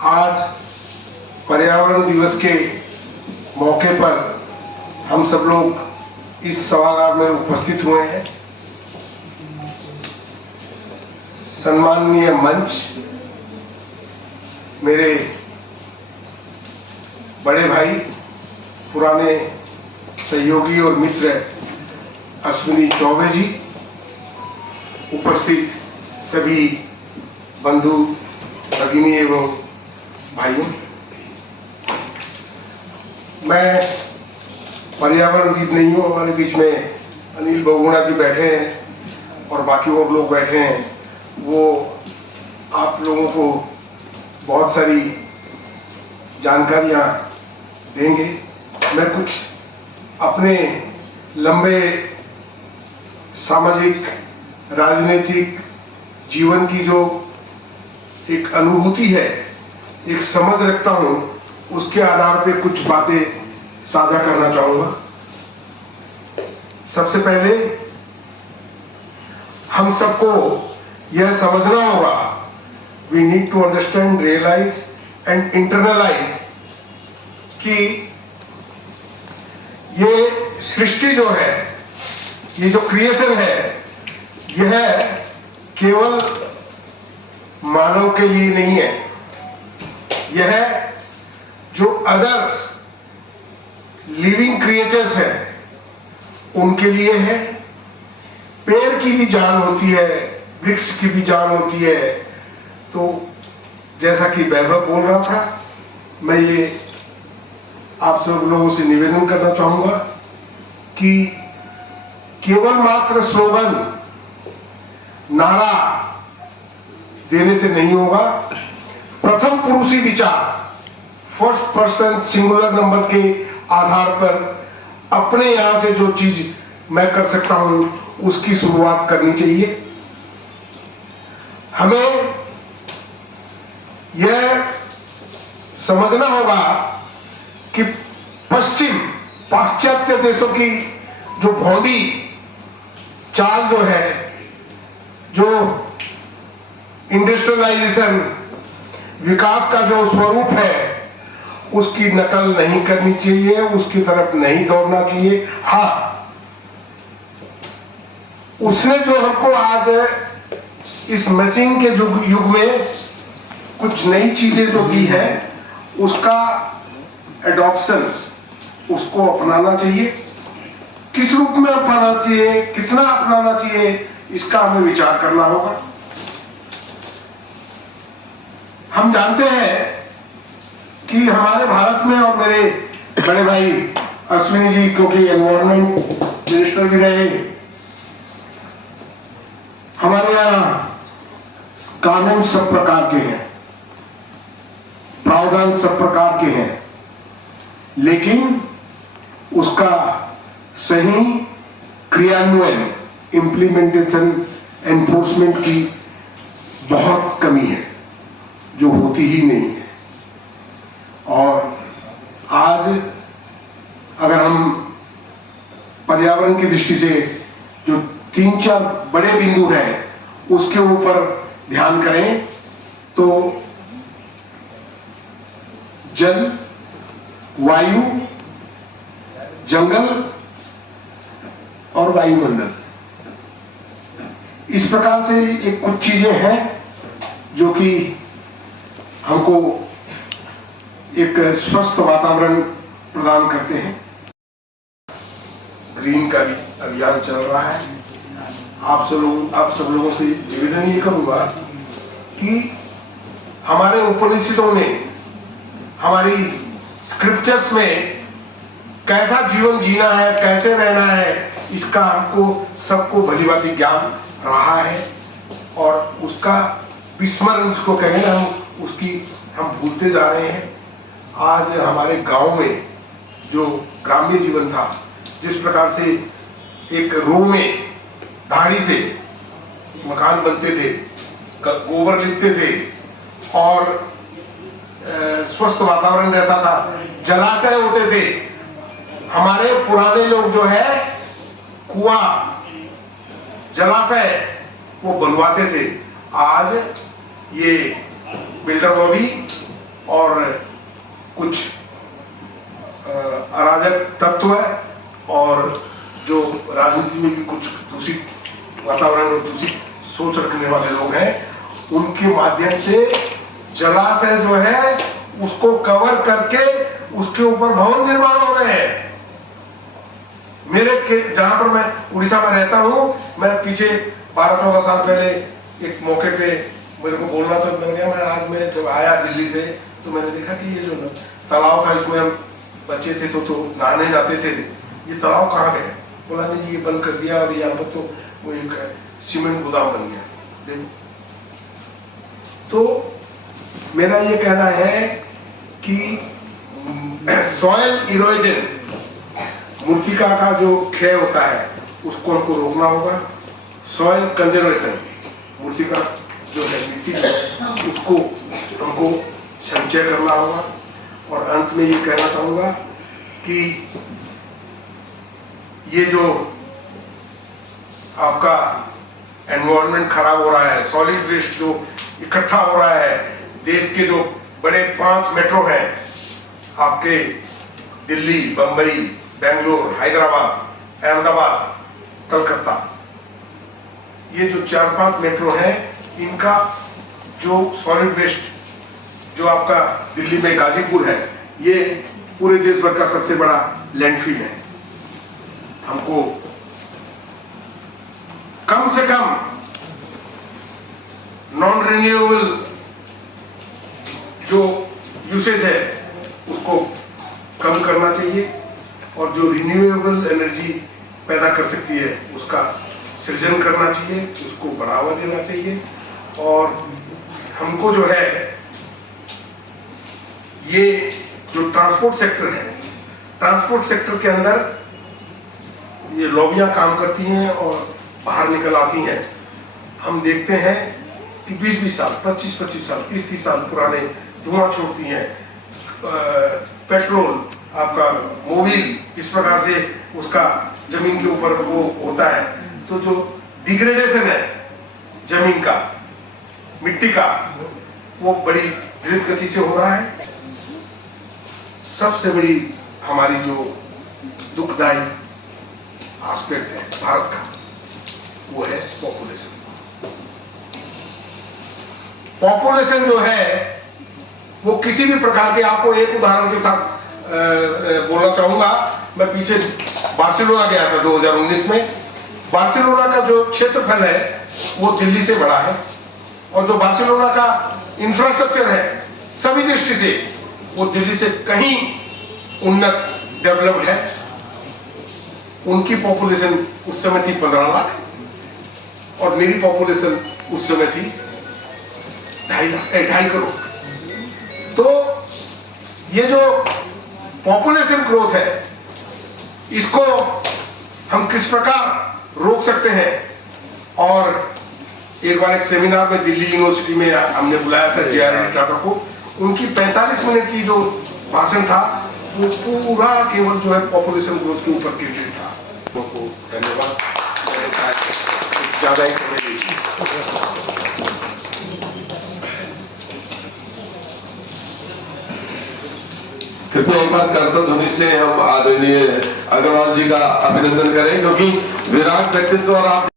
आज पर्यावरण दिवस के मौके पर हम सब लोग इस सभागार में उपस्थित हुए हैं। सम्माननीय मंच, मेरे बड़े भाई, पुराने सहयोगी और मित्र अश्विनी चौबे जी, उपस्थित सभी बंधु भगिनी एवं भाइयों, मैं पर्यावरणविद नहीं हूँ। हमारे बीच में अनिल बहुगुणा जी बैठे हैं और बाकी और लोग बैठे हैं, वो आप लोगों को बहुत सारी जानकारियाँ देंगे। मैं कुछ अपने लंबे सामाजिक राजनीतिक जीवन की जो एक अनुभूति है, एक समझ रखता हूँ, उसके आधार पे कुछ बातें साझा करना चाहूँगा। सबसे पहले हम सबको यह समझना होगा, we need to understand, realise and internalise कि ये सृष्टि जो है, ये जो क्रिएशन है, यह केवल मानव के लिए नहीं है। यह जो अदर्स लिविंग क्रिएचर्स हैं उनके लिए है। पेड़ की भी जान होती है, वृक्ष की भी जान होती है। तो जैसा कि वैभव बोल रहा था, मैं ये आप सब लोगों से निवेदन करना चाहूंगा कि केवल मात्र स्लोगन, नारा देने से नहीं होगा। प्रथम पुरुषी विचार, फर्स्ट पर्सन सिंगुलर नंबर के आधार पर अपने यहां से जो चीज मैं कर सकता हूं, उसकी शुरुआत करनी चाहिए। हमें यह समझना होगा कि पाश्चात्य देशों की जो भौंडी चाल जो है, जो इंडस्ट्रियलाइजेशन, विकास का जो स्वरूप है, उसकी नकल नहीं करनी चाहिए, उसकी तरफ नहीं दौड़ना चाहिए। हाँ, उसने जो हमको आज इस मशीन के युग में कुछ नई चीजें जो दी है, उसका एडॉप्शन, उसको अपनाना चाहिए। किस रूप में अपनाना चाहिए, कितना अपनाना चाहिए, इसका हमें विचार करना होगा। हम जानते हैं कि हमारे भारत में, और मेरे बड़े भाई अश्विनी जी क्योंकि एनवायरमेंट मिनिस्टर भी रहे, हमारे यहाँ कानून सब प्रकार के हैं, प्रावधान सब प्रकार के हैं, लेकिन उसका सही क्रियान्वयन, इंप्लीमेंटेशन, एनफोर्समेंट की बहुत कमी है, जो होती ही नहीं है। और आज अगर हम पर्यावरण की दृष्टि से जो 3-4 बड़े बिंदु हैं, उसके ऊपर ध्यान करें तो जल, वायु, जंगल और वायुमंडल, इस प्रकार से एक कुछ चीजें हैं जो कि हमको एक स्वस्थ वातावरण प्रदान करते हैं। ग्रीन का भी अभियान चल रहा है। आप सब लोगों से निवेदन ये करूंगा कि हमारे उपनिषदों में, हमारी स्क्रिप्चर्स में कैसा जीवन जीना है, कैसे रहना है, इसका हमको सबको भलीभांति ज्ञान रहा है, और उसका विस्मरण उसको कहें ना, हम भूलते जा रहे हैं। आज हमारे गांव में जो ग्राम्य जीवन था, जिस प्रकार से एक रो में धाड़ी से मकान बनते थे, गोबर लिपते थे और स्वस्थ वातावरण रहता था, जलाशय होते थे। हमारे पुराने लोग जो है कुआं, जलाशय वो बनवाते थे। आज ये बिल्डर लॉबी और कुछ अराजक तत्व और जो राजनीति में भी कुछ दूषित वातावरण और दूषित सोच रखने वाले लोग हैं, उनके माध्यम से जलाशय जो है उसको कवर करके उसके ऊपर भवन निर्माण हो रहे हैं। जहां पर मैं उड़ीसा में रहता हूं, मैं पीछे 12-14 साल पहले एक मौके पे मेरे को बोलना था, मैंने कहा आज मैं जब आया दिल्ली से तो मैंने देखा कि ये जो तालाब था इसमें हम बच्चे थे तो नहाने जाते थे, ये तालाब कहाँ गए? बोला नहीं जी ये बंद कर दिया और यहाँ पर तो वो एक सीमेंट गोदाम बन गया। तो मेरा ये कहना है कि सॉइल इरोजन, मूर्तिका का जो क्षय होता है उसको हमको रोकना होगा। सॉइल कंजर्वेशन, मूर्तिका जो है मिट्टी उसको हमको संचय करना होगा। और अंत में ये कहना चाहूंगा कि ये जो आपका एनवायरनमेंट खराब हो रहा है, सॉलिड वेस्ट जो इकट्ठा हो रहा है, देश के जो बड़े 5 मेट्रो हैं आपके, दिल्ली, बंबई, बेंगलोर, हैदराबाद, अहमदाबाद, कलकत्ता, ये जो 4-5 मेट्रो हैं, इनका जो सॉलिड वेस्ट जो आपका दिल्ली में गाजीपुर है, ये पूरे देश भर का सबसे बड़ा लैंडफिल है। हमको कम से कम नॉन रिन्यूएबल जो यूसेज है उसको कम करना चाहिए और जो रिन्यूएबल एनर्जी पैदा कर सकती है उसका सृजन करना चाहिए, उसको बढ़ावा देना चाहिए। और हमको जो है ये जो ट्रांसपोर्ट सेक्टर है, ट्रांसपोर्ट सेक्टर के अंदर ये लॉबियां काम करती हैं और बाहर निकल आती हैं। हम देखते हैं कि 20-20 साल, 25-25 साल, 30-30 साल पुराने धुआं छोड़ती हैं। पेट्रोल आपका मोबिल इस प्रकार से उसका जमीन के ऊपर वो होता है, तो जो डिग्रेडेशन है जमीन का, मिट्टी का, वो बड़ी द्रुत गति से हो रहा है। सबसे बड़ी हमारी जो दुखदायी एस्पेक्ट है भारत का, वो है पॉपुलेशन। पॉपुलेशन जो है वो किसी भी प्रकार के, आपको एक उदाहरण के साथ बोलना चाहूंगा। मैं पीछे बार्सिलोना गया था 2019 में। बार्सिलोना का जो क्षेत्रफल है वो दिल्ली से बड़ा है और जो बार्सिलोना का इंफ्रास्ट्रक्चर है सभी दृष्टि से वो दिल्ली से कहीं उन्नत, डेवलप्ड है। उनकी पॉपुलेशन उस समय थी 15 लाख और मेरी पॉपुलेशन उस समय थी 2.5 करोड़। तो ये जो पॉपुलेशन ग्रोथ है इसको हम किस प्रकार रोक सकते हैं। और एक बार एक सेमिनार में दिल्ली यूनिवर्सिटी में हमने बुलाया था JRD टाटा को, उनकी 45 मिनट की जो भाषण था वो पूरा केवल जो है पॉपुलेशन ग्रोथ के ऊपर केंद्रित था। आपको धन्यवाद, ज्यादा ही समय लीजिए। कृपया एक बार करतल ध्वनि से हम आदरणीय अग्रवाल जी का अभिनंदन करें, क्योंकि विराट व्यक्तित्व और आप